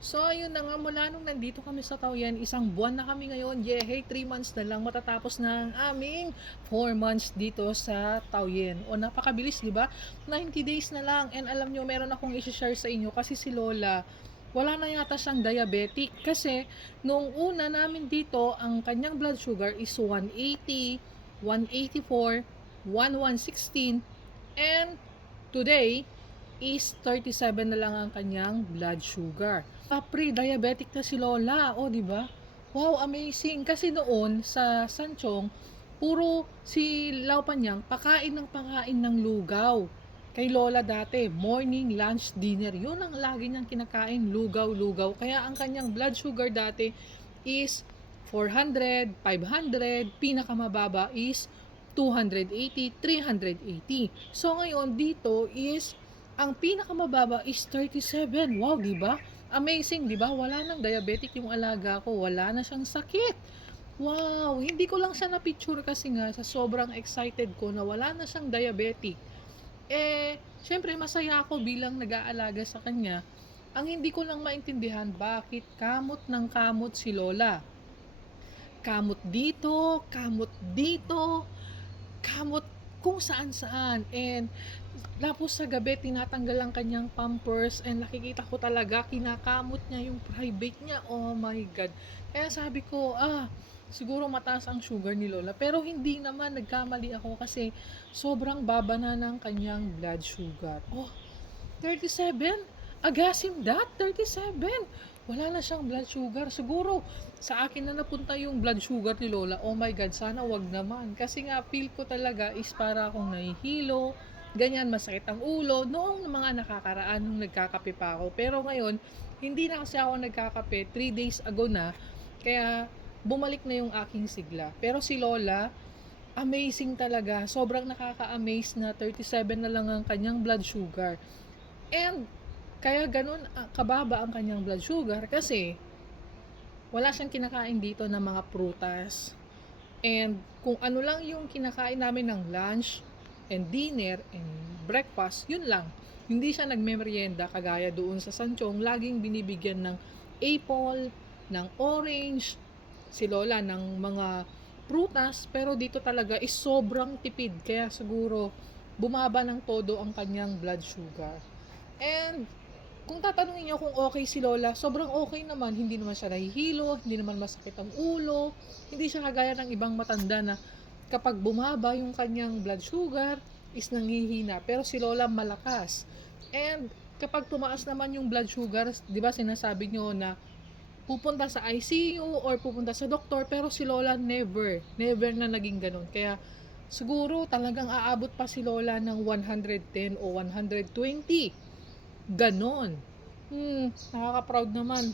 So, ayun na nga, mula nung nandito kami sa Taoyuan, isang buwan na kami ngayon. Yehey, 3 months na lang matatapos na ang aming 4 months dito sa Taoyuan. O, napakabilis, di ba? 90 days na lang. And alam nyo, meron akong i-share sa inyo kasi si Lola, wala na yata siyang diabetic. Kasi, nung una namin dito, ang kanyang blood sugar is 180, 184, 1116, and today, is 37 na lang ang kanyang blood sugar. Pre-diabetic na si Lola, o di ba? Wow, amazing. Kasi noon sa Sanchong, puro si Laupanyang pakain ng lugaw. Kay Lola dati, morning, lunch, dinner, yun ang lagi niyang kinakain, lugaw-lugaw. Kaya ang kanyang blood sugar dati is 400, 500, pinakamababa is 280, 380. So ngayon dito is ang pinakamababa is 37. Wow, di ba? Amazing, di ba? Wala nang diabetic yung alaga ko. Wala na siyang sakit. Wow, hindi ko lang siya na-picture kasi nga sa sobrang excited ko na wala na siyang diabetic. Syempre masaya ako bilang nag-aalaga sa kanya. Ang hindi ko lang maintindihan bakit kamot ng kamot si Lola. Kamot dito, kamot kung saan-saan. And tapos sa gabi, tinatanggal ang kanyang pampers and nakikita ko talaga, kinakamot niya yung private niya. Oh my God. Kaya sabi ko, siguro mataas ang sugar ni Lola. Pero hindi naman, nagkamali ako kasi sobrang baba na ng kanyang blood sugar. Oh, 37? Agasim that? 37? Wala na siyang blood sugar. Siguro, sa akin na napunta yung blood sugar ni Lola. Oh my God, sana wag naman. Kasi nga, feel ko talaga is para akong nahihilo. Ganyan, masakit ang ulo. Noong mga nakakaraan, nung nagkakape pa ako. Pero ngayon, hindi na kasi ako nagkakape. 3 days ago na. Kaya, bumalik na yung aking sigla. Pero si Lola, amazing talaga. Sobrang nakaka-amaze na 37 na lang ang kanyang blood sugar. And kaya ganun kababa ang kanyang blood sugar kasi wala siyang kinakain dito ng mga prutas. And kung ano lang yung kinakain namin ng lunch and dinner and breakfast, yun lang. Hindi siya nagmemeryenda kagaya doon sa Sanchong. Laging binibigyan ng apple, ng orange, si Lola ng mga prutas. Pero dito talaga is sobrang tipid. Kaya siguro bumaba ng todo ang kanyang blood sugar. And kung tatanungin niyo kung okay si Lola, sobrang okay naman. Hindi naman siya nahihilo, hindi naman masakit ang ulo, hindi siya kagaya ng ibang matanda na kapag bumaba yung kanyang blood sugar is nanghihina. Pero si Lola malakas. And kapag tumaas naman yung blood sugar, di ba sinasabi niyo na pupunta sa ICU or pupunta sa doktor, pero si Lola never na naging ganun. Kaya siguro talagang aabot pa si Lola ng 110 o 120. Ganon. Nakaka-proud naman.